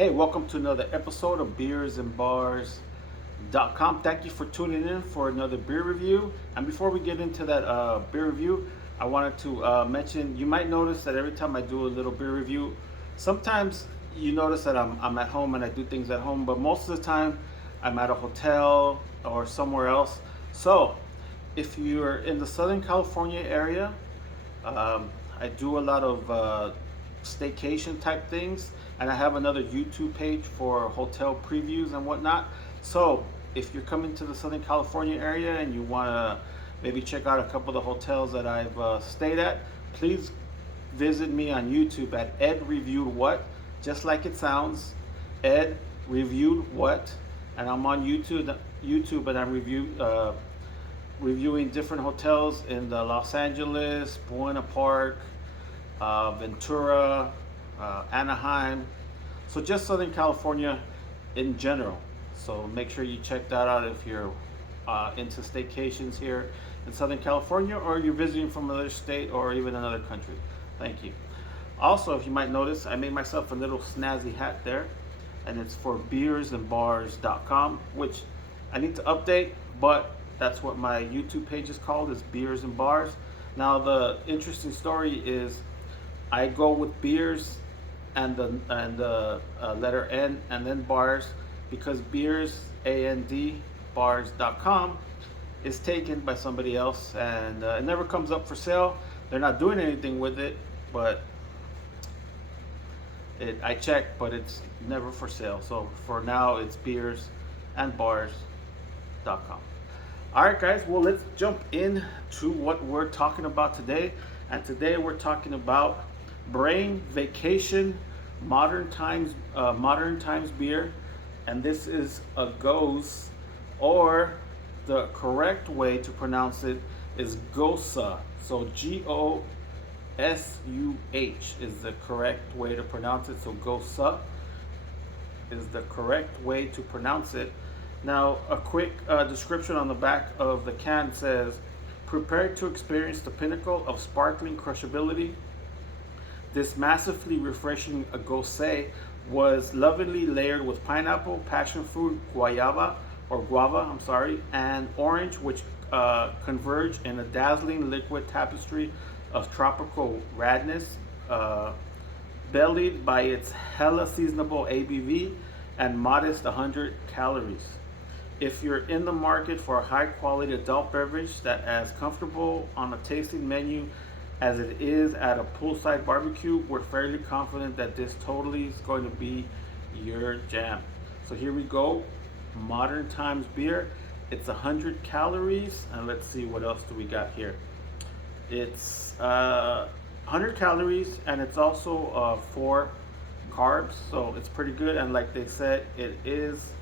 Hey, welcome to another episode of beersandbars.com. Thank you for tuning in for another beer review. And before we get into that beer review, I wanted to mention you might notice that every time I do a little beer review, sometimes you notice that I'm at home and I do things at home, but most of the time I'm at a hotel or somewhere else. So if you're in the Southern California area, I do a lot of staycation type things, and I have another YouTube page for hotel previews and whatnot. So if you're coming to the Southern California area and you want to maybe check out a couple of the hotels that I've stayed at, please visit me on YouTube at edreviewedwhat, just like it sounds, Ed Reviewed What, and I'm on YouTube, and I'm reviewing different hotels in the Los Angeles, Buena Park, Ventura, Anaheim. So just Southern California in general. So make sure you check that out if you're into staycations here in Southern California, or you're visiting from another state or even another country. Thank you. Also, if you might notice, I made myself a little snazzy hat there, and it's for beersandbars.com, which I need to update, but that's what my YouTube page is called, is Beers and Bars. Now the interesting story is I go with beers and the letter N and then bars, because beers and bars.com is taken by somebody else, and it never comes up for sale. They're not doing anything with it, but I checked, but it's never for sale. So for now, it's beersandbars.com. All right, guys. Well, let's jump into what we're talking about today. And today we're talking about Brain Vacation Modern Times beer, and this is a go-SUH, or the correct way to pronounce it is go-SUH. So go-SUH is the correct way to pronounce it. So go-SUH is the correct way to pronounce it. Now, a quick description on the back of the can says, "Prepare to experience the pinnacle of sparkling crushability. This massively refreshing go-SUH was lovingly layered with pineapple, passion fruit, guava, and orange, which converge in a dazzling liquid tapestry of tropical radness, bellied by its hella seasonable ABV and modest 100 calories. If you're in the market for a high quality adult beverage that as comfortable on a tasting menu as it is at a poolside barbecue, we're fairly confident that this totally is going to be your jam." So here we go, Modern Times beer. It's 100 calories, and let's see what else do we got here. It's 100 calories, and it's also 4 carbs, so it's pretty good. And like they said, it is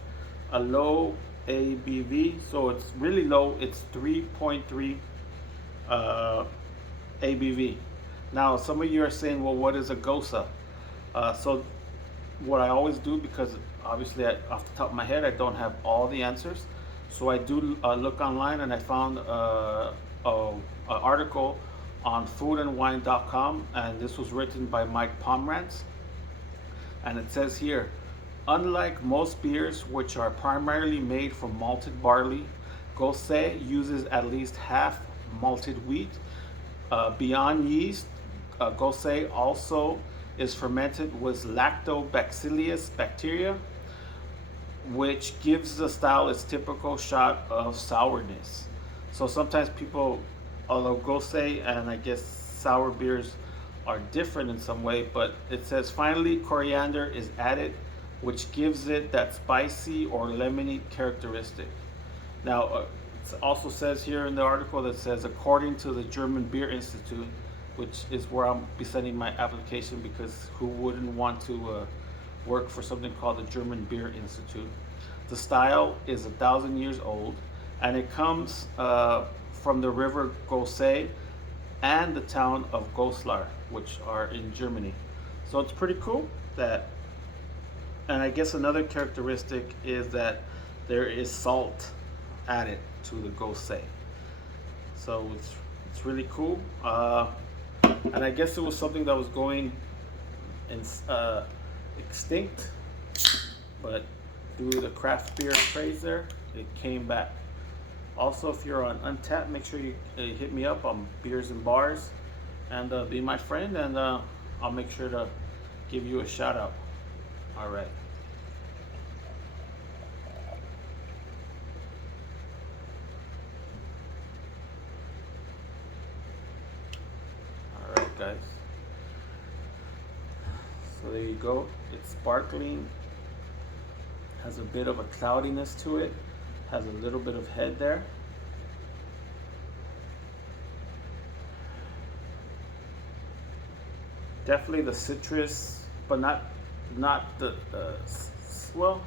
a low ABV, so it's really low. It's 3.3 ABV. Now, some of you are saying, well, what is a go-SUH? So what I always do, because obviously off the top of my head I don't have all the answers, so I do look online, and I found an article on foodandwine.com, and this was written by Mike Pomerantz, and it says here, "Unlike most beers, which are primarily made from malted barley, go-SUH uses at least half malted wheat. Beyond yeast, go-SUH also is fermented with lactobacillus bacteria, which gives the style its typical shot of sourness." So sometimes people, although go-SUH and I guess sour beers are different in some way, but it says finally coriander is added, which gives it that spicy or lemony characteristic. Now, it also says here in the article that says, according to the German Beer Institute, which is where I'll be sending my application, because who wouldn't want to work for something called the German Beer Institute? The style is 1,000 years old, and it comes from the river go-SUH and the town of Goslar, which are in Germany. So it's pretty cool that, and I guess another characteristic is that there is salt added to the go-SUH. So it's really cool. And I guess it was something that was going extinct but through the craft beer craze there, it came back. Also, if you're on Untapped, make sure you hit me up on Beers and Bars, and be my friend, and I'll make sure to give you a shout out. All right. All right, guys. So there you go. It's sparkling. Has a bit of a cloudiness to it. Has a little bit of head there. Definitely the citrus, but not the well.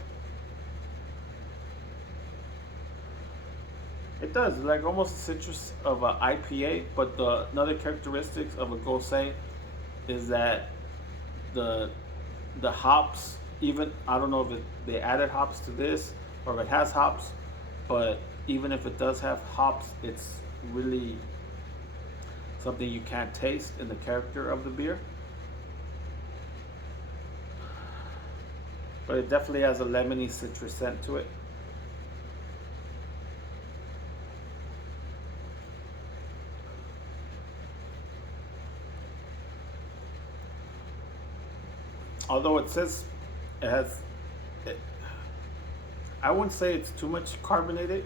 It does like almost the citrus of an IPA, but another characteristics of a go-SUH is that the hops, even I don't know if they added hops to this or if it has hops, but even if it does have hops, it's really something you can't taste in the character of the beer. But it definitely has a lemony citrus scent to it. Although it says it has, I wouldn't say it's too much carbonated,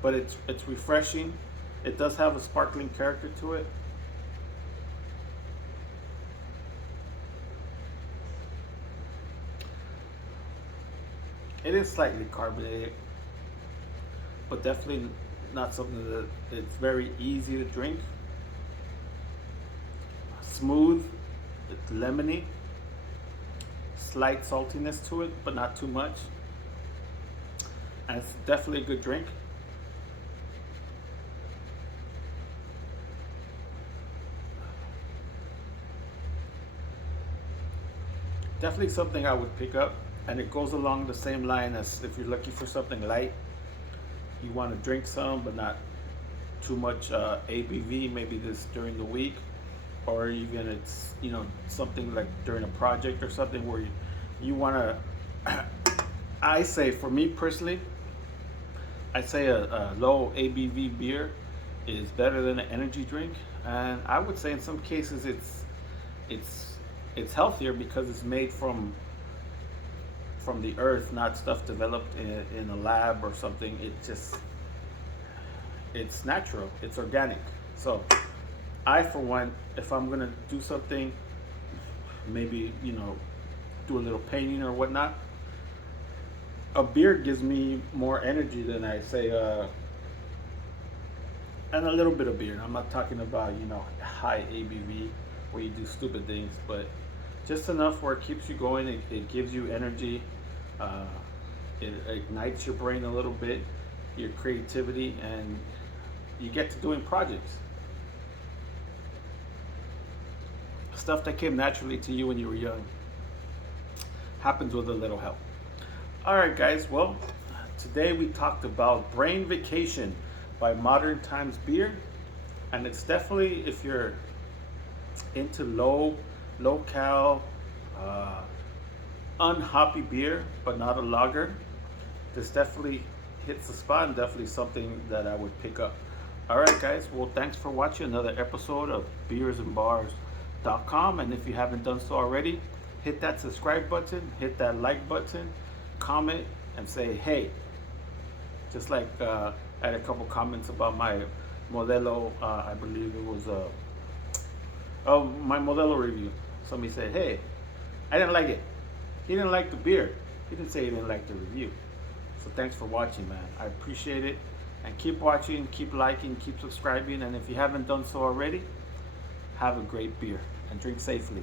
but it's refreshing. It does have a sparkling character to it. It is slightly carbonated, but definitely not something that it's very easy to drink. Smooth, it's lemony, slight saltiness to it, but not too much. And it's definitely a good drink. Definitely something I would pick up, and it goes along the same line as if you're looking for something light. You want to drink some, but not too much ABV, maybe this during the week, or even it's something like during a project or something where you want to. I say for me personally, I say a low ABV beer is better than an energy drink, and I would say in some cases it's healthier because it's made from the earth, not stuff developed in a lab or something. It's natural, it's organic. So I, for one, if I'm gonna do something, maybe do a little painting or whatnot, a beer gives me more energy than I say and a little bit of beer. I'm not talking about high ABV where you do stupid things, but just enough where it keeps you going. It gives you energy. It ignites your brain a little bit, your creativity, and you get to doing projects. Stuff that came naturally to you when you were young. Happens with a little help. All right, guys. Well, today we talked about Brain Vacation by Modern Times Beer, and it's definitely, if you're into low cal, unhoppy beer, but not a lager, this definitely hits the spot and definitely something that I would pick up. All right, guys. Well, thanks for watching another episode of beersandbars.com, and if you haven't done so already, hit that subscribe button, hit that like button, comment, and say hey. Just like I had a couple comments about my Modelo, I believe it was my Modelo review. Somebody said, hey, I didn't like it. He didn't like the beer. He didn't say he didn't like the review. So thanks for watching, man. I appreciate it. And keep watching, keep liking, keep subscribing. And if you haven't done so already, have a great beer and drink safely.